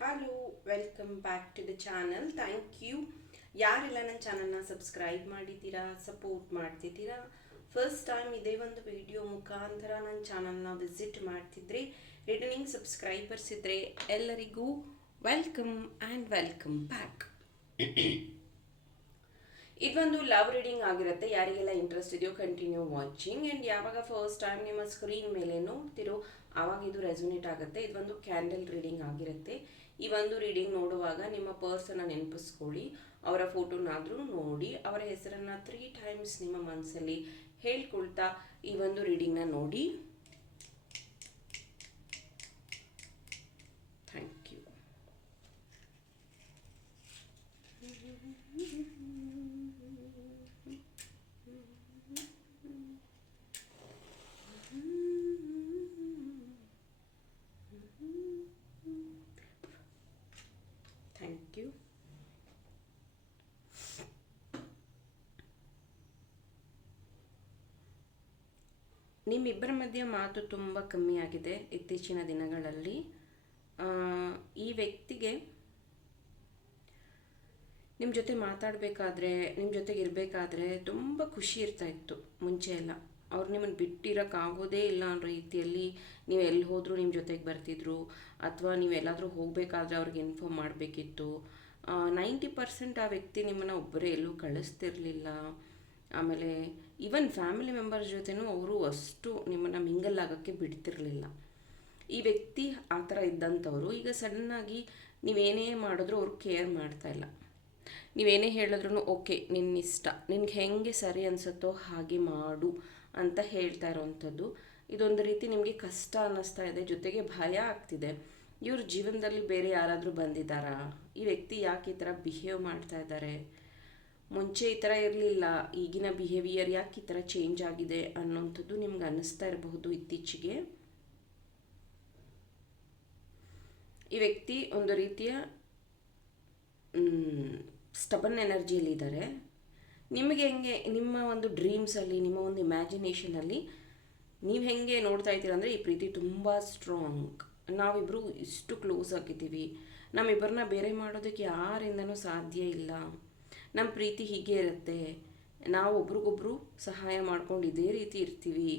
Hello welcome back to the channel thank you ಯಾರೆಲ್ಲ ನನ್ನ ಚಾನಲ್ನ ಸಬ್ಸ್ಕ್ರೈಬ್ ಮಾಡಿದ್ದೀರಾ ಸಪೋರ್ಟ್ ಮಾಡ್ತಿದ್ದೀರಾ ಫಸ್ಟ್ ಟೈಮ್ ಇದೇ ಒಂದು ವಿಡಿಯೋ ಮುಖಾಂತರ ನನ್ನ ಚಾನಲ್ನ ವಿಸಿಟ್ ಮಾಡ್ತಿದ್ರೆ ರಿಟರ್ನಿಂಗ್ ಸಬ್ಸ್ಕ್ರೈಬರ್ಸ್ ಇದ್ದರೆ ಎಲ್ಲರಿಗೂ ವೆಲ್ಕಮ್ ಆ್ಯಂಡ್ ವೆಲ್ಕಮ್ ಬ್ಯಾಕ್ ಇದೊಂದು ಲವ್ ರೀಡಿಂಗ್ ಆಗಿರುತ್ತೆ. ಯಾರಿಗೆಲ್ಲ ಇಂಟ್ರೆಸ್ಟ್ ಇದೆಯೋ ಕಂಟಿನ್ಯೂ ವಾಚಿಂಗ್ ಆ್ಯಂಡ್ ಯಾವಾಗ ಫಸ್ಟ್ ಟೈಮ್ ನಿಮ್ಮ ಸ್ಕ್ರೀನ್ ಮೇಲೆ ನೋಡ್ತಿರೋ ಆವಾಗ ಇದು ರೆಸೊನೇಟ್ ಆಗುತ್ತೆ. ಇದೊಂದು ಕ್ಯಾಂಡಲ್ ರೀಡಿಂಗ್ ಆಗಿರುತ್ತೆ. ಈ ಒಂದು ರೀಡಿಂಗ್ ನೋಡುವಾಗ ನಿಮ್ಮ ಪರ್ಸನ್ನ ನೆನಪಿಸ್ಕೊಳ್ಳಿ, ಅವರ ಫೋಟೋನಾದರೂ ನೋಡಿ, ಅವರ ಹೆಸರನ್ನು ತ್ರೀ ಟೈಮ್ಸ್ ನಿಮ್ಮ ಮನಸ್ಸಲ್ಲಿ ಹೇಳ್ಕೊಳ್ತಾ ಈ ಒಂದು ರೀಡಿಂಗ್ನ ನೋಡಿ ಥ್ಯಾಂಕ್ ಯು ಥ್ಯಾಂಕ್ ಯು ನಿಮ್ಮಿಬ್ಬರ ಮಧ್ಯೆ ಮಾತು ತುಂಬ ಕಮ್ಮಿ ಆಗಿದೆ ಇತ್ತೀಚಿನ ದಿನಗಳಲ್ಲಿ. ಈ ವ್ಯಕ್ತಿಗೆ ನಿಮ್ಮ ಜೊತೆ ಮಾತಾಡಬೇಕಾದ್ರೆ ನಿಮ್ಮ ಜೊತೆಗೆ ಇರಬೇಕಾದ್ರೆ ತುಂಬ ಖುಷಿ ಇರ್ತಾ ಇತ್ತು ಮುಂಚೆ ಎಲ್ಲ. ಅವ್ರು ನಿಮ್ಮನ್ನು ಬಿಟ್ಟಿರೋಕ್ಕಾಗೋದೇ ಇಲ್ಲ ಅನ್ನೋ ರೀತಿಯಲ್ಲಿ ನೀವು ಎಲ್ಲಿ ಹೋದರೂ ನಿಮ್ಮ ಜೊತೆಗೆ ಬರ್ತಿದ್ರು, ಅಥವಾ ನೀವು ಎಲ್ಲಾದರೂ ಹೋಗಬೇಕಾದ್ರೆ ಅವ್ರಿಗೆ ಇನ್ಫಾರ್ಮ್ ಮಾಡಬೇಕಿತ್ತು. ನೈಂಟಿ ಪರ್ಸೆಂಟ್ ಆ ವ್ಯಕ್ತಿ ನಿಮ್ಮನ್ನು ಒಬ್ಬರೇ ಎಲ್ಲೂ ಕಳಿಸ್ತಿರ್ಲಿಲ್ಲ. ಆಮೇಲೆ ಈವನ್ ಫ್ಯಾಮಿಲಿ ಮೆಂಬರ್ ಜೊತೆನೂ ಅವರು ಅಷ್ಟು ನಿಮ್ಮನ್ನು ಮಿಂಗಲ್ ಆಗೋಕ್ಕೆ ಬಿಡ್ತಿರಲಿಲ್ಲ. ಈ ವ್ಯಕ್ತಿ ಆ ಥರ ಇದ್ದಂಥವ್ರು, ಈಗ ಸಡನ್ನಾಗಿ ನೀವೇನೇ ಮಾಡಿದ್ರೂ ಅವ್ರು ಕೇರ್ ಮಾಡ್ತಾ ಇಲ್ಲ. ನೀವೇನೇ ಹೇಳಿದ್ರು ಓಕೆ ನಿನ್ನ ಇಷ್ಟ ನಿನಗೆ ಹೆಂಗೆ ಸರಿ ಅನಿಸುತ್ತೋ ಹಾಗೆ ಮಾಡು ಅಂತ ಹೇಳ್ತಾ ಇರೋವಂಥದ್ದು ಇದೊಂದು ರೀತಿ ನಿಮಗೆ ಕಷ್ಟ ಅನ್ನಿಸ್ತಾ ಇದೆ, ಜೊತೆಗೆ ಭಯ ಆಗ್ತಿದೆ. ಇವ್ರ ಜೀವನದಲ್ಲಿ ಬೇರೆ ಯಾರಾದರೂ ಬಂದಿದ್ದಾರಾ? ಈ ವ್ಯಕ್ತಿ ಯಾಕೆ ಈ ಥರ ಬಿಹೇವ್ ಮಾಡ್ತಾ ಇದ್ದಾರೆ? ಮುಂಚೆ ಈ ಥರ ಇರಲಿಲ್ಲ, ಈಗಿನ ಬಿಹೇವಿಯರ್ ಯಾಕೆ ಈ ಥರ ಚೇಂಜ್ ಆಗಿದೆ ಅನ್ನೋಂಥದ್ದು ನಿಮ್ಗೆ ಅನ್ನಿಸ್ತಾ ಇರಬಹುದು ಇತ್ತೀಚೆಗೆ. ಈ ವ್ಯಕ್ತಿ ಒಂದು ರೀತಿಯ ಸ್ಟಬನ್ ಎನರ್ಜಿಯಲ್ಲಿ ಇದ್ದಾರೆ. ನಿಮಗೆ ಹೆಂಗೆ, ನಿಮ್ಮ ಒಂದು ಡ್ರೀಮ್ಸಲ್ಲಿ ನಿಮ್ಮ ಒಂದು ಇಮ್ಯಾಜಿನೇಷನಲ್ಲಿ ನೀವು ಹೆಂಗೆ ನೋಡ್ತಾ ಇದ್ದೀರ ಅಂದರೆ ಈ ಪ್ರೀತಿ ತುಂಬ ಸ್ಟ್ರಾಂಗ್ ನಾವಿಬ್ಬರು ಇಷ್ಟು ಕ್ಲೋಸ್ ಆಗಿದ್ದೀವಿ. ನಮ್ಮಿಬ್ಬರನ್ನ ಬೇರೆ ಮಾಡೋದಕ್ಕೆ ಯಾರಿಂದನೂ ಸಾಧ್ಯ ಇಲ್ಲ. ನಮ್ಮ ಪ್ರೀತಿ ಹೀಗೆ ಇರುತ್ತೆ. ನಾವು ಒಬ್ರಿಗೊಬ್ರು ಸಹಾಯ ಮಾಡ್ಕೊಂಡು ಇದೇ ರೀತಿ ಇರ್ತೀವಿ.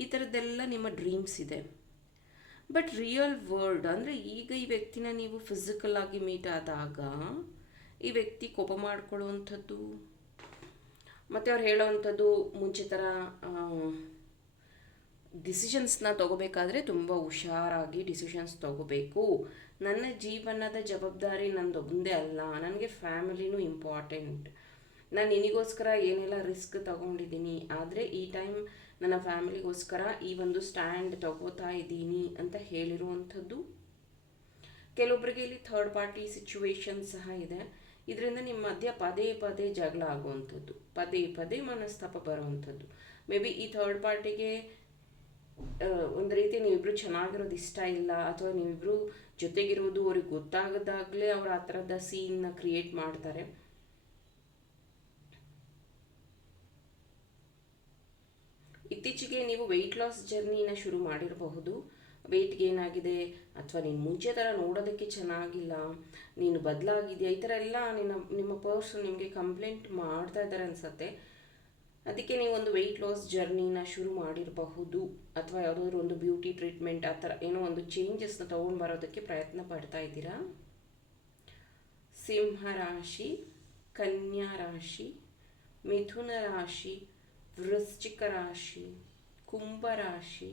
ಈ ಥರದ್ದೆಲ್ಲ ನಿಮ್ಮ ಡ್ರೀಮ್ಸ್ ಇದೆ. ಬಟ್ ರಿಯಲ್ ವರ್ಲ್ಡ್ ಅಂದರೆ ಈಗ ಈ ವ್ಯಕ್ತಿನ ನೀವು ಫಿಸಿಕಲ್ ಆಗಿ ಮೀಟ್ ಆದಾಗ ಈ ವ್ಯಕ್ತಿ ಕೋಪ ಮಾಡ್ಕೊಳ್ಳುವಂಥದ್ದು, ಮತ್ತು ಅವ್ರು ಹೇಳೋವಂಥದ್ದು ಮುಂಚೆ ಥರ ಡಿಸಿಷನ್ಸ್ನ ತಗೋಬೇಕಾದ್ರೆ ತುಂಬ ಹುಷಾರಾಗಿ ಡಿಸಿಷನ್ಸ್ ತಗೋಬೇಕು. ನನ್ನ ಜೀವನದ ಜವಾಬ್ದಾರಿ ನಂದೊಂದೇ ಅಲ್ಲ, ನನಗೆ ಫ್ಯಾಮಿಲಿನೂ ಇಂಪಾರ್ಟೆಂಟ್ ನಾನು ನಿನಗೋಸ್ಕರ ಏನೆಲ್ಲ ರಿಸ್ಕ್ ತಗೊಂಡಿದ್ದೀನಿ, ಆದರೆ ಈ ಟೈಮ್ ನನ್ನ ಫ್ಯಾಮಿಲಿಗೋಸ್ಕರ ಈ ಒಂದು ಸ್ಟ್ಯಾಂಡ್ ತಗೋತಾ ಇದ್ದೀನಿ ಅಂತ ಹೇಳಿರುವಂಥದ್ದು. ಕೆಲವೊಬ್ಬರಿಗೆ ಇಲ್ಲಿ ಥರ್ಡ್ ಪಾರ್ಟಿ ಸಿಚುವೇಶನ್ ಸಹ ಇದೆ. ಇದರಿಂದ ನಿಮ್ಮ ಮಧ್ಯ ಪದೇ ಪದೇ ಜಗಳ ಆಗುವಂಥದ್ದು, ಪದೇ ಪದೇ ಮನಸ್ತಾಪ ಬರುವಂಥದ್ದು. ಮೇ ಬಿ ಈ ಥರ್ಡ್ ಪಾರ್ಟಿಗೆ ಒಂದು ರೀತಿ ನೀವಿಬ್ರು ಚೆನ್ನಾಗಿರೋದು ಇಷ್ಟ ಇಲ್ಲ, ಅಥವಾ ನೀವಿಬ್ರು ಜೊತೆಗಿರೋದು ಅವ್ರಿಗೆ ಗೊತ್ತಾಗದಾಗಲೇ ಅವ್ರು ಆ ಥರದ ಸೀನ್ನ ಕ್ರಿಯೇಟ್ ಮಾಡ್ತಾರೆ. ಇತ್ತೀಚೆಗೆ ನೀವು ವೆಯ್ಟ್ ಲಾಸ್ ಜರ್ನಿನ ಶುರು ಮಾಡಿರಬಹುದು. ವೆಯ್ಟ್ ಗೇನ್ ಆಗಿದೆ, ಅಥವಾ ನೀನು ಮುಂಚೆ ಥರ ನೋಡೋದಕ್ಕೆ ಚೆನ್ನಾಗಿಲ್ಲ, ನೀನು ಬದಲಾಗಿದೆಯಾ? ಈ ಥರ ಎಲ್ಲ ನಿನ್ನ, ನಿಮ್ಮ ಪರ್ಸನ್ ನಿಮಗೆ ಕಂಪ್ಲೇಂಟ್ ಮಾಡ್ತಾ ಇದ್ದಾರೆ ಅನಿಸತ್ತೆ. ಅದಕ್ಕೆ ನೀವು ಒಂದು ವೆಯ್ಟ್ ಲಾಸ್ ಜರ್ನಿನ ಶುರು ಮಾಡಿರಬಹುದು ಅಥವಾ ಯಾವುದಾದ್ರು ಒಂದು ಬ್ಯೂಟಿ ಟ್ರೀಟ್ಮೆಂಟ್ ಆ ಥರ ಏನೋ ಒಂದು ಚೇಂಜಸ್ನ ತೊಗೊಂಡು ಬರೋದಕ್ಕೆ ಪ್ರಯತ್ನ ಪಡ್ತಾ ಇದ್ದೀರಾ? ಸಿಂಹ ರಾಶಿ, ಕನ್ಯಾ ರಾಶಿ, ಮಿಥುನ ರಾಶಿ, ವೃಶ್ಚಿಕ ರಾಶಿ, ಕುಂಭ ರಾಶಿ,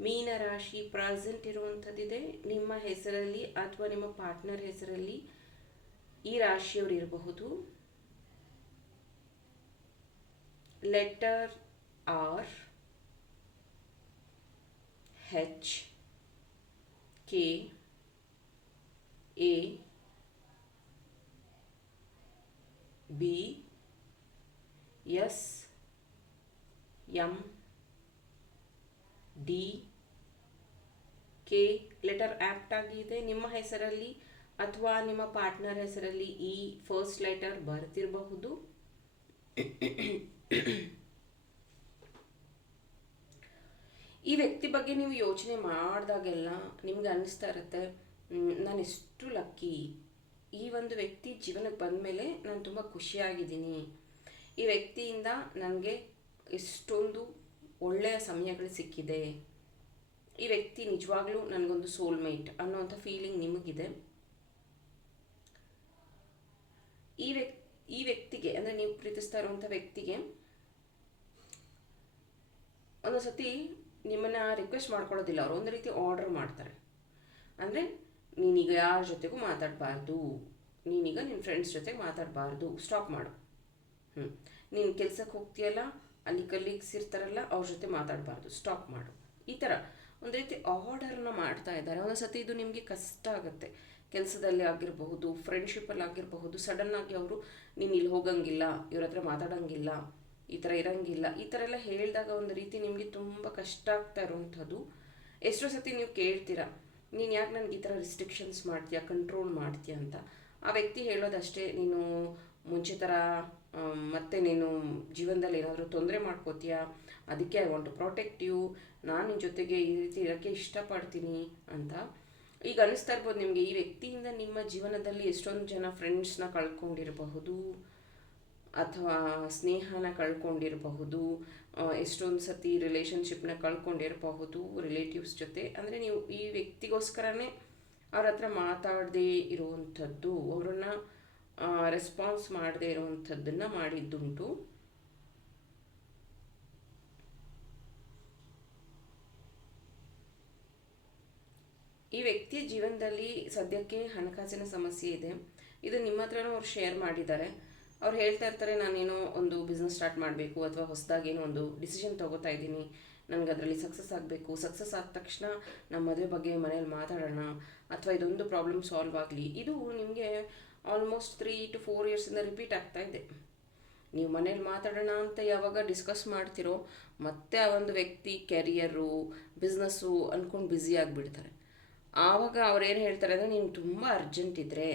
ಮೀನ ರಾಶಿ ಪ್ರೆಸೆಂಟ್ ಇರುವಂಥದ್ದಿದೆ. ನಿಮ್ಮ ಹೆಸರಲ್ಲಿ ಅಥವಾ ನಿಮ್ಮ ಪಾರ್ಟ್ನರ್ ಹೆಸರಲ್ಲಿ ಈ ರಾಶಿಯವರು ಇರಬಹುದು. Letter R H K A B S M D K letter act ಆಗಿದೆ. ನಿಮ್ಮ ಹೆಸರಲ್ಲಿ ಅಥವಾ ನಿಮ್ಮ ಪಾರ್ಟ್ನರ್ ಹೆಸರಲ್ಲಿ ಈ ಫಸ್ಟ್ ಲೆಟರ್ ಬರ್ತಿರಬಹುದು. ಈ ವ್ಯಕ್ತಿ ಬಗ್ಗೆ ನೀವು ಯೋಚನೆ ಮಾಡಿದಾಗೆಲ್ಲ ನಿಮ್ಗೆ ಅನ್ನಿಸ್ತಾ ಇರುತ್ತೆ. ನಾನು ಎಷ್ಟು ಲಕ್ಕಿ. ಈ ಒಂದು ವ್ಯಕ್ತಿ ಜೀವನಕ್ಕೆ ಬಂದ ಮೇಲೆ ನಾನು ತುಂಬ ಖುಷಿಯಾಗಿದ್ದೀನಿ. ಈ ವ್ಯಕ್ತಿಯಿಂದ ನನಗೆ ಎಷ್ಟೊಂದು ಒಳ್ಳೆಯ ಸಮಯಗಳು ಸಿಕ್ಕಿದೆ. ಈ ವ್ಯಕ್ತಿ ನಿಜವಾಗ್ಲೂ ನನಗೊಂದು ಸೋಲ್ಮೇಟ್ ಅನ್ನೋವಂಥ ಫೀಲಿಂಗ್ ನಿಮಗಿದೆ ಈ ವ್ಯಕ್ತಿ ಈ ವ್ಯಕ್ತಿಗೆ ಅಂದರೆ ನೀವು ಇರುವಂತ ವ್ಯಕ್ತಿಗೆ ಒಂದೊಂದ್ಸತಿ ಸತಿ ನಿಮ್ಮನ್ನು ರಿಕ್ವೆಸ್ಟ್ ಮಾಡ್ಕೊಳ್ಳೋದಿಲ್ಲ. ಅವರು ಒಂದು ರೀತಿ ಆರ್ಡರ್ ಮಾಡ್ತಾರೆ. ಅಂದ್ರೆ, ನೀನೀಗ ಯಾರ ಜೊತೆಗೂ ಮಾತಾಡಬಾರ್ದು. ನೀನೀಗ ನಿನ್ನ ಫ್ರೆಂಡ್ಸ್ ಜೊತೆಗೆ ಮಾತಾಡಬಾರ್ದು. ಸ್ಟಾಪ್ ಮಾಡು. ಹ್ಮ್. ನೀನು ಕೆಲ್ಸಕ್ಕೆ ಹೋಗ್ತೀಯಲ್ಲ, ಅಲ್ಲಿ ಕಲೀಗ್ಸ್ ಇರ್ತಾರಲ್ಲ, ಅವ್ರ ಜೊತೆ ಮಾತಾಡಬಾರ್ದು. ಸ್ಟಾಪ್ ಮಾಡು. ಈ ಥರ ಒಂದು ರೀತಿ ಆರ್ಡರ್ನ ಮಾಡ್ತಾ ಇದ್ದಾರೆ. ಒಂದೊಂದು ಸತಿ ಇದು ನಿಮಗೆ ಕಷ್ಟ ಆಗುತ್ತೆ. ಕೆಲಸದಲ್ಲಿ ಆಗಿರಬಹುದು ಫ್ರೆಂಡ್ಶಿಪ್ಪಲ್ಲಿ ಆಗಿರಬಹುದು ಸಡನ್ನಾಗಿ ಅವರು, ನೀನು ಇಲ್ಲಿ ಹೋಗಂಗಿಲ್ಲ, ಇವ್ರ ಹತ್ರ ಮಾತಾಡೋಂಗಿಲ್ಲ, ಈ ಥರ ಇರೋಂಗಿಲ್ಲ, ಈ ಥರ ಎಲ್ಲ ಹೇಳಿದಾಗ ಒಂದು ರೀತಿ ನಿಮಗೆ ತುಂಬ ಕಷ್ಟ ಆಗ್ತಾ ಇರುವಂಥದ್ದು. ಎಷ್ಟೋ ಸತಿ ನೀವು ಕೇಳ್ತೀರಾ, ನೀನು ಯಾಕೆ ನನಗೆ ಈ ಥರ ರಿಸ್ಟ್ರಿಕ್ಷನ್ಸ್ ಮಾಡ್ತೀಯಾ ಕಂಟ್ರೋಲ್ ಮಾಡ್ತೀಯ? ಅಂತ. ಆ ವ್ಯಕ್ತಿ ಹೇಳೋದಷ್ಟೇ, ನೀನು ಮುಂಚೆ ಥರ ಮತ್ತೆ ನೀನು ಜೀವನದಲ್ಲಿ ಏನಾದರೂ ತೊಂದರೆ ಮಾಡ್ಕೋತೀಯಾ? ಅದಕ್ಕೆ I want to protect you ನಾನು ನಿನ್ನ ಜೊತೆಗೆ ಈ ರೀತಿ ಇರೋಕ್ಕೆ ಇಷ್ಟಪಡ್ತೀನಿ, ಅಂತ. ಈಗ ಅನಿಸ್ತಾ ಇರ್ಬೋದು ನಿಮಗೆ, ಈ ವ್ಯಕ್ತಿಯಿಂದ ನಿಮ್ಮ ಜೀವನದಲ್ಲಿ ಎಷ್ಟೊಂದು ಜನ ಫ್ರೆಂಡ್ಸ್ನ ಕಳ್ಕೊಂಡಿರಬಹುದು, ಅಥವಾ ಸ್ನೇಹನ ಕಳ್ಕೊಂಡಿರಬಹುದು ಎಷ್ಟೊಂದು ಸತಿ ರಿಲೇಷನ್ಶಿಪ್ನ ಕಳ್ಕೊಂಡಿರಬಹುದು ರಿಲೇಟಿವ್ಸ್ ಜೊತೆ. ಅಂದರೆ ನೀವು ಈ ವ್ಯಕ್ತಿಗೋಸ್ಕರನೇ ಅವ್ರ ಹತ್ರ ಮಾತಾಡದೇ ಇರುವಂಥದ್ದು, ಅವರನ್ನು ರೆಸ್ಪಾನ್ಸ್ ಮಾಡದೇ ಇರುವಂಥದ್ದನ್ನು ಮಾಡಿದ್ದುಂಟು. ಈ ವ್ಯಕ್ತಿಯ ಜೀವನದಲ್ಲಿ ಸದ್ಯಕ್ಕೆ ಹಣಕಾಸಿನ ಸಮಸ್ಯೆ ಇದೆ. ಇದು ನಿಮ್ಮ ಹತ್ರನೂ ಅವ್ರು ಶೇರ್ ಮಾಡಿದ್ದಾರೆ. ಅವ್ರು ಹೇಳ್ತಾ ಇರ್ತಾರೆ, ನಾನೇನೋ ಒಂದು ಬಿಸ್ನೆಸ್ ಸ್ಟಾರ್ಟ್ ಮಾಡಬೇಕು ಅಥವಾ ಹೊಸದಾಗಿ ಏನೋ ಒಂದು ಡಿಸಿಷನ್ ತೊಗೋತಾ ಇದ್ದೀನಿ. ನನಗೆ ಅದರಲ್ಲಿ ಸಕ್ಸಸ್ ಆಗಬೇಕು. ಸಕ್ಸಸ್ ಆದ ತಕ್ಷಣ ನಮ್ಮ ಮದುವೆ ಬಗ್ಗೆ ಮನೇಲಿ ಮಾತಾಡೋಣ ಅಥವಾ ಇದೊಂದು ಪ್ರಾಬ್ಲಮ್ ಸಾಲ್ವ್ ಆಗಲಿ. ಇದು ನಿಮಗೆ ಆಲ್ಮೋಸ್ಟ್ ತ್ರೀ ಟು ಫೋರ್ ಇಯರ್ಸಿಂದ ರಿಪೀಟ್ ಆಗ್ತಾ ಇದೆ. ನೀವು ಮನೇಲಿ ಮಾತಾಡೋಣ ಅಂತ ಯಾವಾಗ ಡಿಸ್ಕಸ್ ಮಾಡ್ತಿರೋ, ಮತ್ತೆ ಆ ಒಂದು ವ್ಯಕ್ತಿ ಕೆರಿಯರು ಬಿಸ್ನೆಸ್ಸು ಅಂದ್ಕೊಂಡು ಬ್ಯುಸಿ ಆಗಿಬಿಡ್ತಾರೆ. ಆವಾಗ ಅವ್ರು ಏನು ಹೇಳ್ತಾರೆ ಅಂದರೆ, ನೀನು ತುಂಬ ಅರ್ಜೆಂಟ್ ಇದ್ದರೆ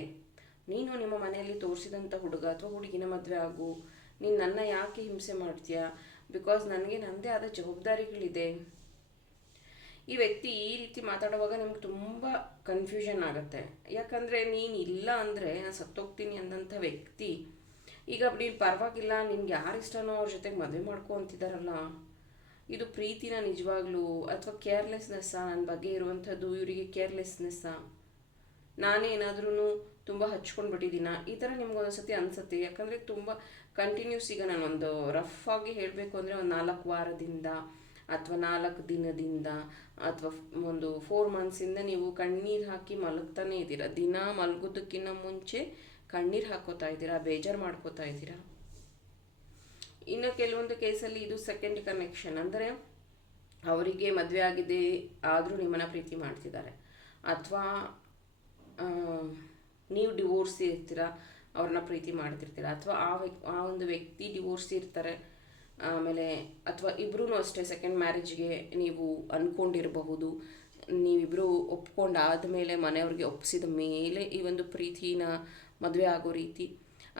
ನೀನು ನಿಮ್ಮ ಮನೆಯಲ್ಲಿ ತೋರಿಸಿದಂಥ ಹುಡುಗ ಅಥವಾ ಹುಡುಗಿನ ಮದುವೆ ಆಗು, ನೀನು ನನ್ನ ಯಾಕೆ ಹಿಂಸೆ ಮಾಡ್ತೀಯಾ? ಬಿಕಾಸ್ ನನಗೆ ನನ್ನದೇ ಆದ ಜವಾಬ್ದಾರಿಗಳಿದೆ. ಈ ವ್ಯಕ್ತಿ ಈ ರೀತಿ ಮಾತಾಡುವಾಗ ನಿಮ್ಗೆ ತುಂಬ ಕನ್ಫ್ಯೂಷನ್ ಆಗುತ್ತೆ. ಯಾಕಂದರೆ ನೀನು ಇಲ್ಲ ಅಂದರೆ, ನಾನು ಸತ್ತೋಗ್ತೀನಿ ಅಂದಂಥ ವ್ಯಕ್ತಿ, ಈಗ ನೀನು ಪರವಾಗಿಲ್ಲ, ನಿನ್ಗೆ ಯಾರು ಇಷ್ಟನೋ ಅವ್ರ ಜೊತೆಗೆ ಮದುವೆ ಮಾಡ್ಕೊ ಅಂತಿದ್ದಾರಲ್ಲ ಇದು ಪ್ರೀತಿನ ನಿಜವಾಗ್ಲೂ ಅಥವಾ ಕೇರ್ಲೆಸ್ನೆಸ್ಸಾ ನನ್ನ ಬಗ್ಗೆ ಇರುವಂಥದ್ದು, ಇವರಿಗೆ ಕೇರ್ಲೆಸ್ನೆಸ್ಸಾ ನಾನೇ ಏನಾದ್ರೂ ತುಂಬ ಹಚ್ಕೊಂಡು ಬಿಟ್ಟಿದ್ದೀನ ಈ ಥರ ನಿಮ್ಗೆ ಸತಿ ಅನಿಸುತ್ತೆ. ಯಾಕಂದರೆ ತುಂಬ ಕಂಟಿನ್ಯೂಸ್ ಈಗ ನಾನೊಂದು ರಫ್ ಆಗಿ ಹೇಳಬೇಕು ಅಂದರೆ ಒಂದು ನಾಲ್ಕು ವಾರದಿಂದ ಅಥವಾ ನಾಲ್ಕು ದಿನದಿಂದ ಅಥವಾ ಒಂದು ಫೋರ್ ಮಂತ್ಸಿಂದ ನೀವು ಕಣ್ಣೀರು ಹಾಕಿ ಮಲಗ್ತಾನೆ ಇದ್ದೀರಾ. ದಿನ ಮಲಗೋದಕ್ಕಿಂತ ಮುಂಚೆ ಕಣ್ಣೀರು ಹಾಕೋತಾ ಇದ್ದೀರಾ, ಬೇಜಾರು ಮಾಡ್ಕೋತಾ ಇದ್ದೀರಾ? ಇನ್ನು ಕೆಲವೊಂದು ಕೇಸಲ್ಲಿ ಇದು ಸೆಕೆಂಡ್ ಕನೆಕ್ಷನ್ ಅಂದರೆ ಅವರಿಗೆ ಮದುವೆ ಆಗಿದೆ ಆದರೂ ನಿಮ್ಮನ್ನು ಪ್ರೀತಿ ಮಾಡ್ತಿದ್ದಾರೆ. ಅಥವಾ ನೀವು ಡಿವೋರ್ಸ್ ಇರ್ತೀರ, ಅವ್ರನ್ನ ಪ್ರೀತಿ ಮಾಡ್ತಿರ್ತೀರ. ಅಥವಾ ಆ ವ್ಯಕ್ ಆ ಒಂದು ವ್ಯಕ್ತಿ ಡಿವೋರ್ಸ್ ಇರ್ತಾರೆ, ಆಮೇಲೆ ಅಥವಾ ಇಬ್ಬರೂ ಅಷ್ಟೇ ಸೆಕೆಂಡ್ ಮ್ಯಾರೇಜ್ಗೆ ನೀವು ಅಂದ್ಕೊಂಡಿರಬಹುದು ನೀವಿಬ್ಬರು ಒಪ್ಕೊಂಡಾದ ಮೇಲೆ ಮನೆಯವ್ರಿಗೆ ಒಪ್ಪಿಸಿದ ಮೇಲೆ ಈ ಒಂದು ಪ್ರೀತಿನ ಮದುವೆ ಆಗೋ ರೀತಿ.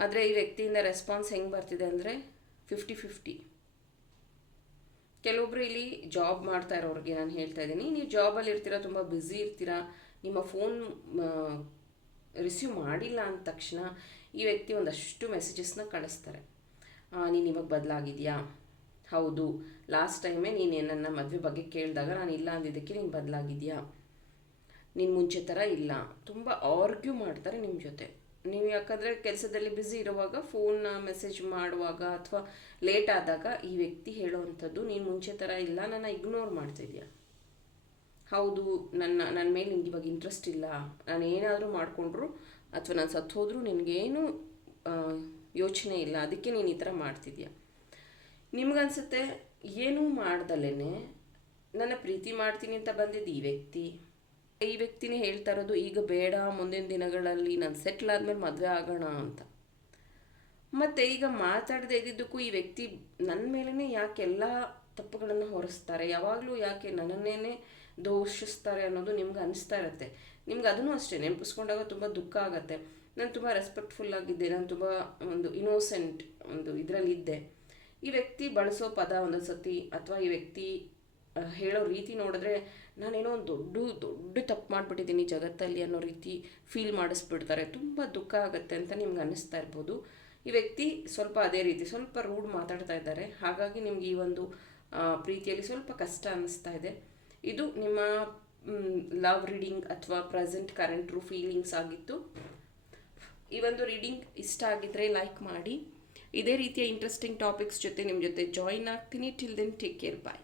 ಆದರೆ ಈ ವ್ಯಕ್ತಿಯಿಂದ ರೆಸ್ಪಾನ್ಸ್ ಹೆಂಗೆ ಬರ್ತಿದೆ ಅಂದರೆ ಫಿಫ್ಟಿ ಫಿಫ್ಟಿ ಕೆಲವೊಬ್ರು ಇಲ್ಲಿ ಜಾಬ್ ಮಾಡ್ತಾ ಇರೋರಿಗೆ ನಾನು ಹೇಳ್ತಾ ಇದ್ದೀನಿ, ನೀವು ಜಾಬಲ್ಲಿ ಇರ್ತೀರಾ, ತುಂಬ ಬ್ಯುಸಿ ಇರ್ತೀರಾ, ನಿಮ್ಮ ಫೋನ್ ರಿಸೀವ್ ಮಾಡಿಲ್ಲ ಅಂದ ತಕ್ಷಣ ಈ ವ್ಯಕ್ತಿ ಒಂದಷ್ಟು ಮೆಸೇಜಸ್ನ ಕಳಿಸ್ತಾರೆ. ನೀನು ಇವಾಗ ಬದಲಾಗಿದೆಯಾ? ಹೌದು. ಲಾಸ್ಟ್ ಟೈಮೇ ನೀನು ನನ್ನ ಮದುವೆ ಬಗ್ಗೆ ಕೇಳಿದಾಗ ನಾನು ಇಲ್ಲ ಅಂದಿದ್ದಕ್ಕೆ ನೀನು ಬದಲಾಗಿದೆಯಾ? ನೀನು ಮುಂಚೆ ಥರ ಇಲ್ಲ. ತುಂಬ ಆರ್ಗ್ಯೂ ಮಾಡ್ತಾರೆ ನಿಮ್ಮ ಜೊತೆ. ನೀವು ಯಾಕಂದರೆ ಕೆಲಸದಲ್ಲಿ ಬ್ಯುಸಿ ಇರುವಾಗ ಫೋನ್ನ ಮೆಸೇಜ್ ಮಾಡುವಾಗ ಅಥವಾ ಲೇಟ್ ಆದಾಗ ಈ ವ್ಯಕ್ತಿ ಹೇಳೋವಂಥದ್ದು ನೀನು ಮುಂಚೆ ಥರ ಇಲ್ಲ, ನನ್ನ ಇಗ್ನೋರ್ ಮಾಡ್ತಿದ್ಯಾ ಹೌದು, ನನ್ನ ನನ್ನ ಮೇಲೆ ನಿನ್ಗೆ ಇವಾಗ ಇಂಟ್ರೆಸ್ಟ್ ಇಲ್ಲ. ನಾನು ಏನಾದರೂ ಮಾಡಿಕೊಂಡ್ರು ಅಥವಾ ನಾನು ಸತ್ತು ಹೋದರೂ ನಿನಗೇನು ಯೋಚನೆ ಇಲ್ಲ. ಅದಕ್ಕೆ ನೀನು ಈ ಥರ ಮಾಡ್ತಿದ್ಯಾ? ನಿಮ್ಗನ್ಸುತ್ತೆ, ಏನೂ ಮಾಡ್ದಲೇ ನನ್ನ ಪ್ರೀತಿ ಮಾಡ್ತೀನಿ ಅಂತ ಬಂದಿದ್ದು ಈ ವ್ಯಕ್ತಿ. ಈ ವ್ಯಕ್ತಿನೇ ಹೇಳ್ತಾ ಇರೋದು ಈಗ ಬೇಡ, ಮುಂದಿನ ದಿನಗಳಲ್ಲಿ ನಾನು ಸೆಟ್ಲ್ ಆದಮೇಲೆ ಮದುವೆ ಆಗೋಣ ಅಂತ. ಮತ್ತು ಈಗ ಮಾತಾಡದೇ ಇದ್ದಿದ್ದಕ್ಕೂ ಈ ವ್ಯಕ್ತಿ ನನ್ನ ಮೇಲೇ ಯಾಕೆ ಎಲ್ಲ ತಪ್ಪುಗಳನ್ನು ಹೊರಿಸ್ತಾರೆ? ಯಾವಾಗಲೂ ಯಾಕೆ ನನ್ನನ್ನೇ ದೋಷಿಸ್ತಾರೆ ಅನ್ನೋದು ನಿಮ್ಗೆ ಅನಿಸ್ತಾ ಇರುತ್ತೆ. ನಿಮ್ಗೆ ಅದನ್ನು ಅಷ್ಟೇ ನೆನಪಿಸ್ಕೊಂಡಾಗ ತುಂಬ ದುಃಖ ಆಗುತ್ತೆ. ನಾನು ತುಂಬ ರೆಸ್ಪೆಕ್ಟ್ಫುಲ್ ಆಗಿದ್ದೆ, ನಾನು ತುಂಬ ಒಂದು ಇನೋಸೆಂಟ್ ಒಂದು ಇದರಲ್ಲಿದ್ದೆ. ಈ ವ್ಯಕ್ತಿ ಬಳಸೋ ಪದ ಒಂದೊಂದು ಸತಿ ಅಥವಾ ಈ ವ್ಯಕ್ತಿ ಹೇಳೋ ರೀತಿ ನೋಡಿದ್ರೆ ನಾನೇನೋ ಒಂದು ದೊಡ್ಡ ದೊಡ್ಡ ತಪ್ಪು ಮಾಡಿಬಿಟ್ಟಿದ್ದೀನಿ ಜಗತ್ತಲ್ಲಿ ಅನ್ನೋ ರೀತಿ ಫೀಲ್ ಮಾಡಿಸ್ಬಿಡ್ತಾರೆ. ತುಂಬ ದುಃಖ ಆಗುತ್ತೆ ಅಂತ ನಿಮ್ಗೆ ಅನ್ನಿಸ್ತಾ ಇರ್ಬೋದು. ಈ ವ್ಯಕ್ತಿ ಸ್ವಲ್ಪ ಅದೇ ರೀತಿ ಸ್ವಲ್ಪ ರೂಢ್ ಮಾತಾಡ್ತಾ ಇದ್ದಾರೆ. ಹಾಗಾಗಿ ನಿಮ್ಗೆ ಈ ಒಂದು ಪ್ರೀತಿಯಲ್ಲಿ ಸ್ವಲ್ಪ ಕಷ್ಟ ಅನ್ನಿಸ್ತಾ ಇದೆ. ಇದು ನಿಮ್ಮ ಲವ್ ರೀಡಿಂಗ್ ಅಥವಾ ಪ್ರೆಸೆಂಟ್ ಕರೆಂಟ್ ಫೀಲಿಂಗ್ಸ್ ಆಗಿತ್ತು. ಈ ಒಂದು ರೀಡಿಂಗ್ ಇಷ್ಟ ಆಗಿದ್ದರೆ ಲೈಕ್ ಮಾಡಿ. ಇದೇ ರೀತಿಯ ಇಂಟ್ರೆಸ್ಟಿಂಗ್ ಟಾಪಿಕ್ಸ್ ಜೊತೆ ನಿಮ್ಮ ಜೊತೆ ಜಾಯಿನ್ ಆಗ್ತೀನಿ. Till then take care bye